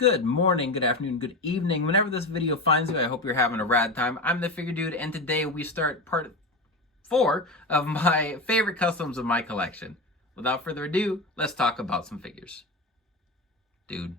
Good morning, good afternoon, good evening. Whenever this video finds you, I hope you're having a rad time. I'm the Figure Dude, and today we start part 4 of my favorite customs of my collection. Without further ado, let's talk about some figures. Dude.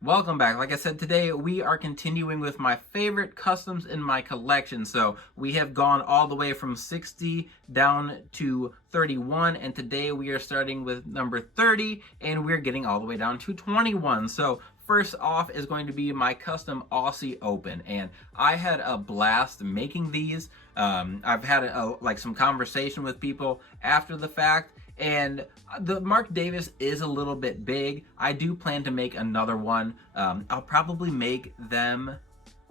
Welcome back. Like I said, today we are continuing with my favorite customs in my collection. So we have gone all the way from 60 down to 31, and today we are starting with number 30, and we're getting all the way down to 21. So first off is going to be my custom Aussie Open, and I had a blast making these. I've had some conversation with people after the fact, and the Mark Davis is a little bit big. I do plan to make another one. I'll probably make them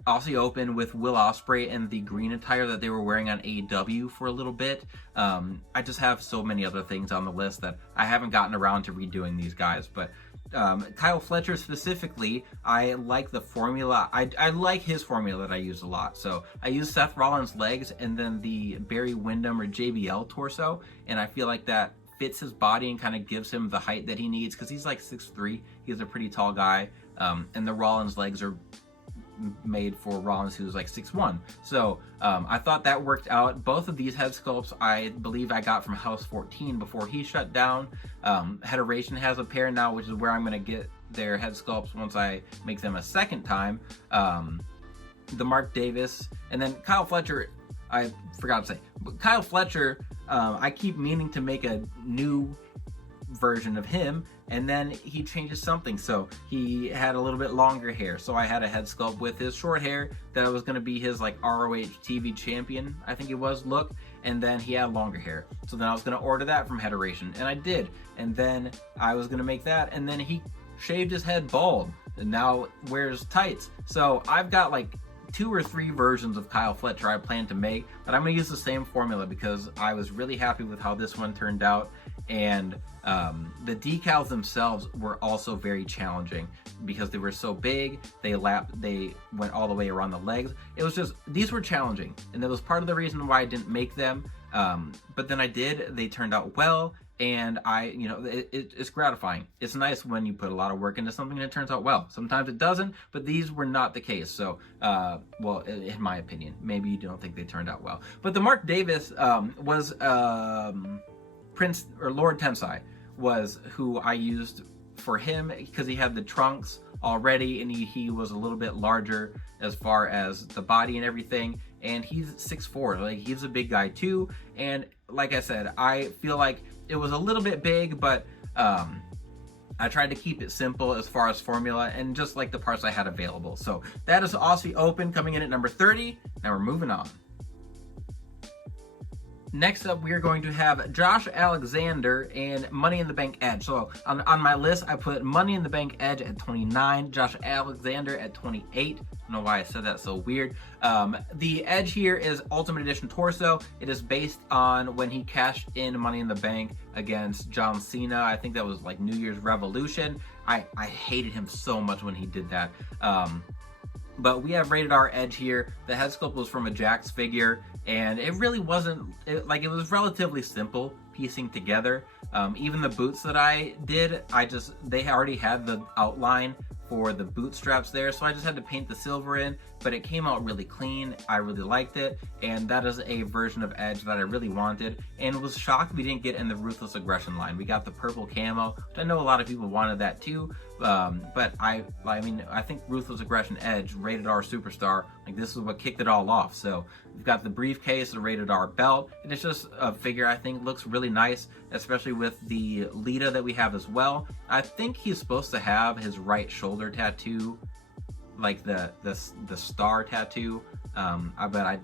Aussie Open with Will Ospreay and the green attire that they were wearing on AEW for a little bit. I just have so many other things on the list that I haven't gotten around to redoing these guys. But Kyle Fletcher specifically, I like the formula. I like his formula that I use a lot. So I use Seth Rollins' legs and then the Barry Windham or JBL torso, and I feel like that fits his body and kind of gives him the height that he needs, because he's like 6'3". He's a pretty tall guy, and the Rollins legs are made for Rollins, who's like 6'1". So I thought that worked out. Both of these head sculpts I believe I got from House 14 before he shut down. Heteration has a pair now, which is where I'm going to get their head sculpts once I make them a second time. The Mark Davis, and then Kyle Fletcher, I forgot to say, but Kyle Fletcher, I keep meaning to make a new version of him, and then he changes something. So he had a little bit longer hair, so I had a head sculpt with his short hair that was going to be his like ROH TV champion, I think it was, look, and then he had longer hair. So then I was going to order that from Heteration, and I did, and then I was going to make that, and then he shaved his head bald and now wears tights. So I've got like 2 or 3 versions of Kyle Fletcher I plan to make, but I'm going to use the same formula because I was really happy with how this one turned out. And the decals themselves were also very challenging because they were so big. They went all the way around the legs. It was just, these were challenging, and that was part of the reason why I didn't make them. But then I did. They turned out well, and it's gratifying. It's nice when you put a lot of work into something and it turns out well. Sometimes it doesn't, but these were not the case. So, well, in my opinion, maybe you don't think they turned out well. But the Mark Davis was Prince, or Lord Tensai was who I used for him, because he had the trunks already, and he was a little bit larger as far as the body and everything. And he's 6'4", like he's a big guy too. And like I said, I feel like it was a little bit big, but I tried to keep it simple as far as formula and just like the parts I had available. So that is Aussie Open coming in at number 30. Now we're moving on. Next up, we are going to have Josh Alexander and Money in the Bank Edge. So on my list, I put Money in the Bank Edge at 29, Josh Alexander at 28. I don't know why I said that so weird. The Edge here is Ultimate Edition Torso. It is based on when he cashed in Money in the Bank against John Cena. I think that was like New Year's Revolution. I hated him so much when he did that. But we have Rated R Edge here. The head sculpt was from a Jakks figure, and it really wasn't, it was relatively simple piecing together. Even the boots that I did, they already had the outline for the bootstraps there, so I just had to paint the silver in, but it came out really clean. I really liked it, and that is a version of Edge that I really wanted, and was shocked we didn't get in the Ruthless Aggression line. We got the purple camo, which I know a lot of people wanted that too, but I think Ruthless Aggression Edge, Rated R Superstar, like this is what kicked it all off. So we've got the briefcase, the Rated R belt, and it's just a figure I think looks really nice, especially with the Lita that we have as well. I think he's supposed to have his right shoulder tattoo, like the star tattoo, but I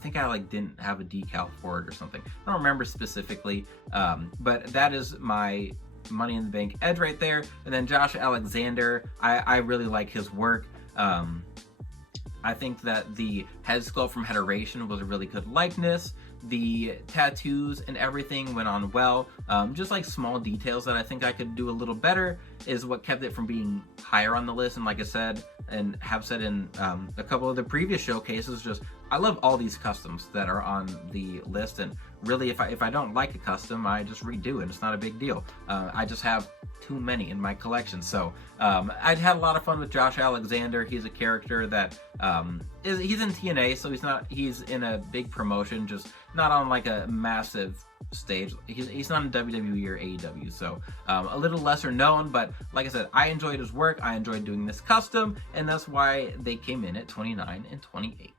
think I didn't have a decal for it or something. I don't remember specifically, but that is my Money in the Bank Edge right there. And then Josh Alexander, I really like his work. I think that the head sculpt from Heteration was a really good likeness. the tattoos and everything went on well. Just like small details that I think I could do a little better is what kept it from being higher on the list. And like I said, and have said in a couple of the previous showcases, just I love all these customs that are on the list. And really, if I don't like a custom, I just redo it. It's not a big deal. I just have too many in my collection. So I'd had a lot of fun with Josh Alexander. He's a character that he's in TNA, so he's in a big promotion, just not on like a massive stage. He's not in WWE or AEW, so a little lesser known. But like I said, I enjoyed his work. I enjoyed doing this custom, and that's why they came in at 29 and 28.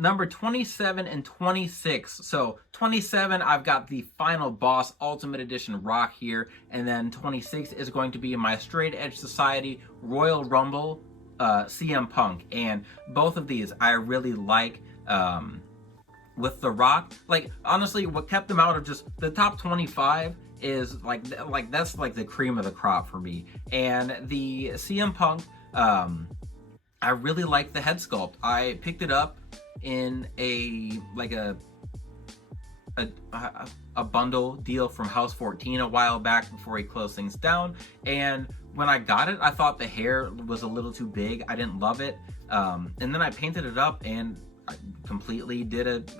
Number 27 and 26. So 27, I've got the Final Boss Ultimate Edition Rock here, and then 26 is going to be my Straight Edge Society Royal Rumble CM Punk. And both of these I really like. With The Rock, like honestly, what kept them out of just the top 25 is like that's like the cream of the crop for me. And the CM Punk, I really like the head sculpt. I picked it up in a bundle deal from House 14 a while back before he closed things down, and when I got it, I thought the hair was a little too big. I didn't love it, and then I painted it up and I completely did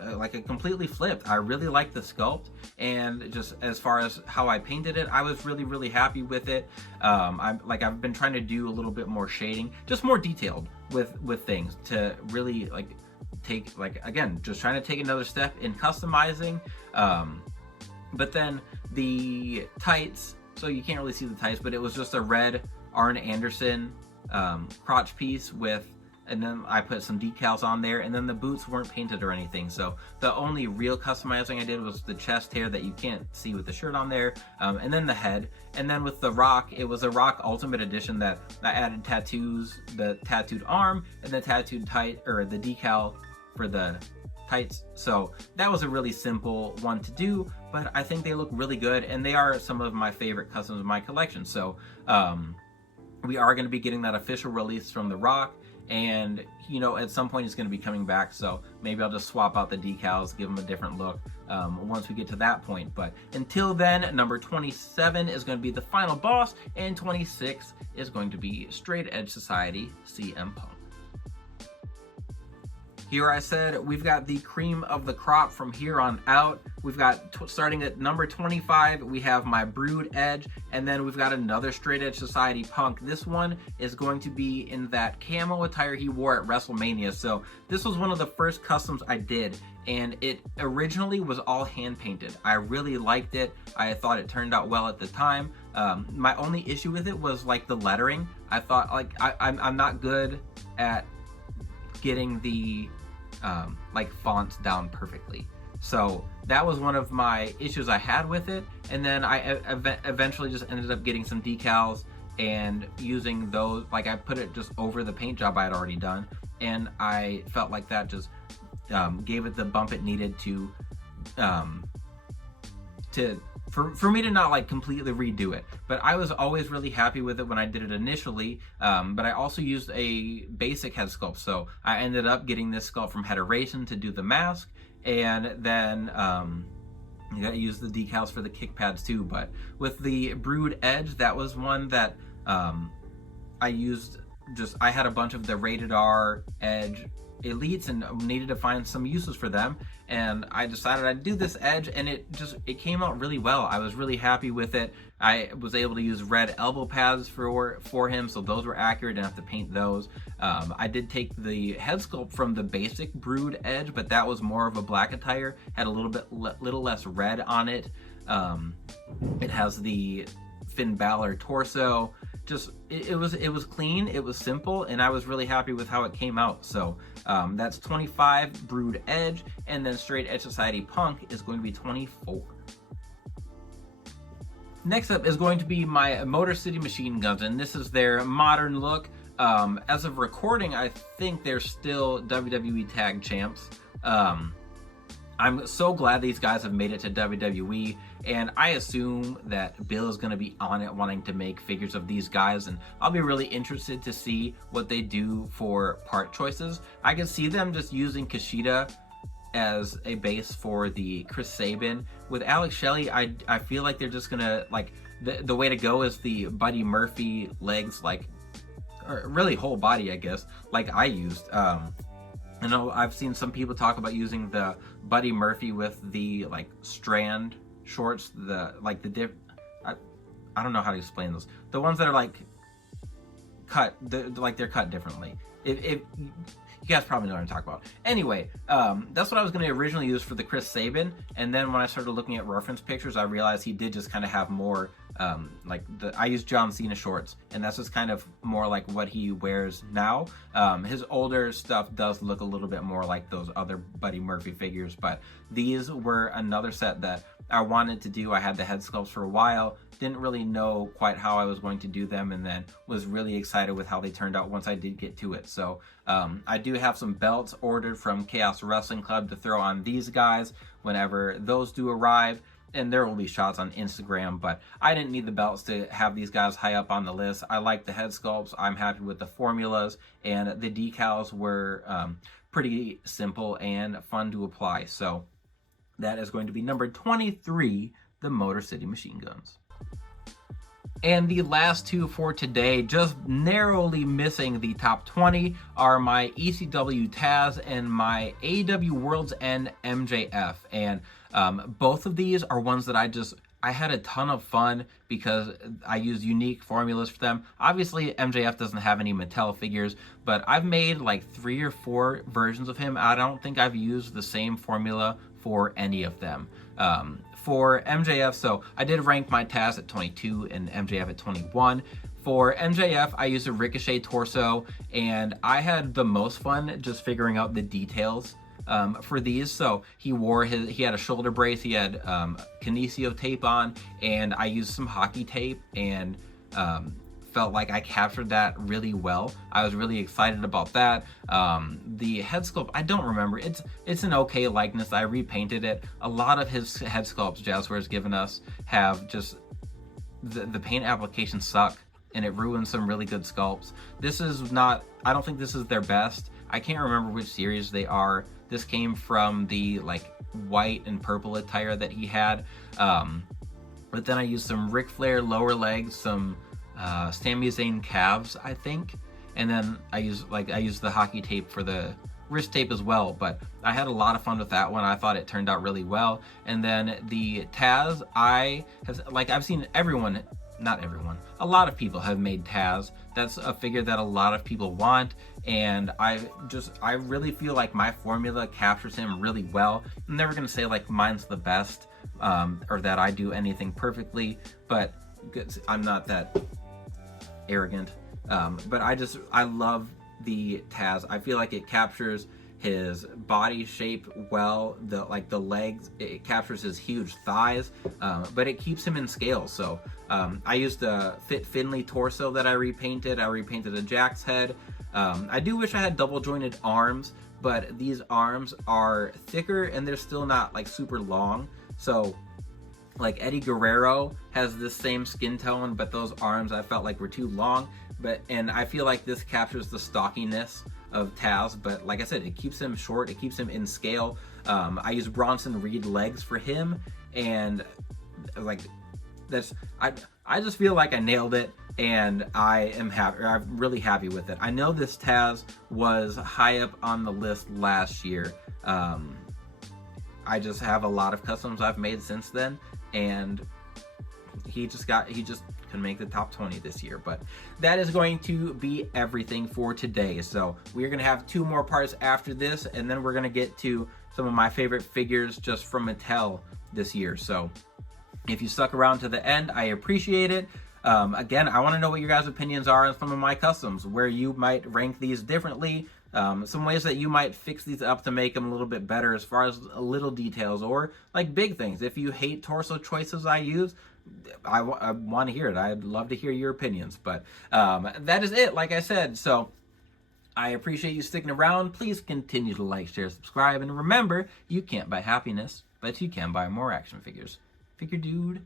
completely flipped. I really liked the sculpt, and just as far as how I painted it, I was really happy with it. I've been trying to do a little bit more shading, just more detailed with things to really just trying to take another step in customizing. But then the tights, so you can't really see the tights, but it was just a red Arn Anderson crotch piece and then I put some decals on there, and then the boots weren't painted or anything. So the only real customizing I did was the chest hair that you can't see with the shirt on there, and then the head. And then with The Rock, it was a Rock Ultimate Edition that I added tattoos, the tattooed arm, and the tattooed the decal for the tights. So that was a really simple one to do, but I think they look really good, and they are some of my favorite customs in my collection. So we are going to be getting that official release from The Rock, and at some point he's going to be coming back, so maybe I'll just swap out the decals, give him a different look once we get to that point. But until then, number 27 is going to be the Final Boss, and 26 is going to be Straight Edge Society CM Punk. Here I said we've got the cream of the crop from here on out. We've got, starting at number 25, we have my Brood Edge, and then we've got another Straight Edge Society Punk. This one is going to be in that camo attire he wore at WrestleMania. So this was one of the first customs I did, and it originally was all hand painted. I really liked it. I thought it turned out well at the time. My only issue with it was like the lettering. I thought I'm not good at getting the fonts down perfectly. So that was one of my issues I had with it. And then I eventually just ended up getting some decals and using those. I put it just over the paint job I had already done, and I felt like that just gave it the bump it needed for me to not completely redo it. But I was always really happy with it when I did it initially. But I also used a basic head sculpt, so I ended up getting this sculpt from Headeration to do the mask, and then you gotta use the decals for the kick pads too. But with the Brood Edge, that was one that I used. I had a bunch of the Rated R Edge Elites and needed to find some uses for them, and I decided I'd do this Edge, and it came out really well. I was really happy with it. I was able to use red elbow pads for him, so those were accurate. Didn't have to paint those. I did take the head sculpt from the basic Brood Edge, but that was more of a black attire, had a little less red on it. It has the Finn Balor torso. It was clean, it was simple, and I was really happy with how it came out. So that's 25 Brood Edge, and then Straight Edge Society Punk is going to be 24. Next up is going to be my Motor City Machine Guns, and this is their modern look. As of recording, I think they're still WWE Tag Champs. I'm so glad these guys have made it to WWE, and I assume that Bill is going to be on it wanting to make figures of these guys, and I'll be really interested to see what they do for part choices. I can see them just using Kushida as a base for the Chris Sabin. With Alex Shelley, I feel like they're just gonna, like, the way to go is the Buddy Murphy legs, like, or really whole body, I guess, like I used. I know I've seen some people talk about using the Buddy Murphy with the, like, strand shorts, the, like, I don't know how to explain those. The ones that are, like, cut, they're cut differently. If you guys probably know what I'm talking about. Anyway, that's what I was going to originally use for the Chris Sabin, and then when I started looking at reference pictures, I realized he did just kind of have more, I used John Cena shorts, and that's just kind of more like what he wears now. His older stuff does look a little bit more like those other Buddy Murphy figures, but these were another set that I wanted to do. I had the head sculpts for a while, didn't really know quite how I was going to do them, and then was really excited with how they turned out once I did get to it. So I do have some belts ordered from Chaos Wrestling Club to throw on these guys whenever those do arrive, and there will be shots on Instagram, but I didn't need the belts to have these guys high up on the list. I like the head sculpts, I'm happy with the formulas, and the decals were pretty simple and fun to apply. So that is going to be number 23, the Motor City Machine Guns. And the last two for today, just narrowly missing the top 20, are my ECW Taz and my AEW World's End MJF. And both of these are ones that I had a ton of fun because I used unique formulas for them. Obviously, MJF doesn't have any Mattel figures, but I've made like 3 or 4 versions of him. I don't think I've used the same formula for any of them. For MJF, so I did rank my Taz at 22 and MJF at 21. For MJF, I used a Ricochet torso, and I had the most fun just figuring out the details for these. So he had a shoulder brace, he had Kinesio tape on, and I used some hockey tape, and felt like I captured that really well. I was really excited about that. The head sculpt, I don't remember. It's an okay likeness. I repainted it. A lot of his head sculpts Jazzware has given us have just, the paint applications suck, and it ruins some really good sculpts. This is not, I don't think this is their best. I can't remember which series they are. This came from the, like, white and purple attire that he had. But then I used some Ric Flair lower legs, some Sami Zayn calves, I think, and then I used the hockey tape for the wrist tape as well. But I had a lot of fun with that one. I thought it turned out really well. And then the Taz, I've seen everyone, not everyone, a lot of people have made Taz. That's a figure that a lot of people want, and I really feel like my formula captures him really well. I'm never gonna say like mine's the best, or that I do anything perfectly, but I'm not that arrogant. But I love the Taz. I feel like it captures his body shape well, the legs, it captures his huge thighs, but it keeps him in scale. So I used a Fit Finley torso that I repainted. I repainted a Jack's head. I do wish I had double jointed arms, but these arms are thicker and they're still not like super long. So like Eddie Guerrero has this same skin tone, but those arms I felt like were too long. And I feel like this captures the stockiness of Taz, but like I said, it keeps him short, it keeps him in scale. I use Bronson Reed legs for him, and like I just feel like I nailed it, and I am happy. I'm really happy with it. I know this Taz was high up on the list last year. I just have a lot of customs I've made since then, and he just couldn't make the top 20 this year. But that is going to be everything for today. So we're going to have 2 more parts after this, and then we're going to get to some of my favorite figures just from Mattel this year. So if you stuck around to the end, I appreciate it. Again, I want to know what your guys' opinions are on some of my customs, where you might rank these differently, some ways that you might fix these up to make them a little bit better as far as little details, or like big things. If you hate torso choices I use, I want to hear it. I'd love to hear your opinions. But that is it, like I said. So I appreciate you sticking around. Please continue to like, share, subscribe, and remember, you can't buy happiness, but you can buy more action figures. Figure Dude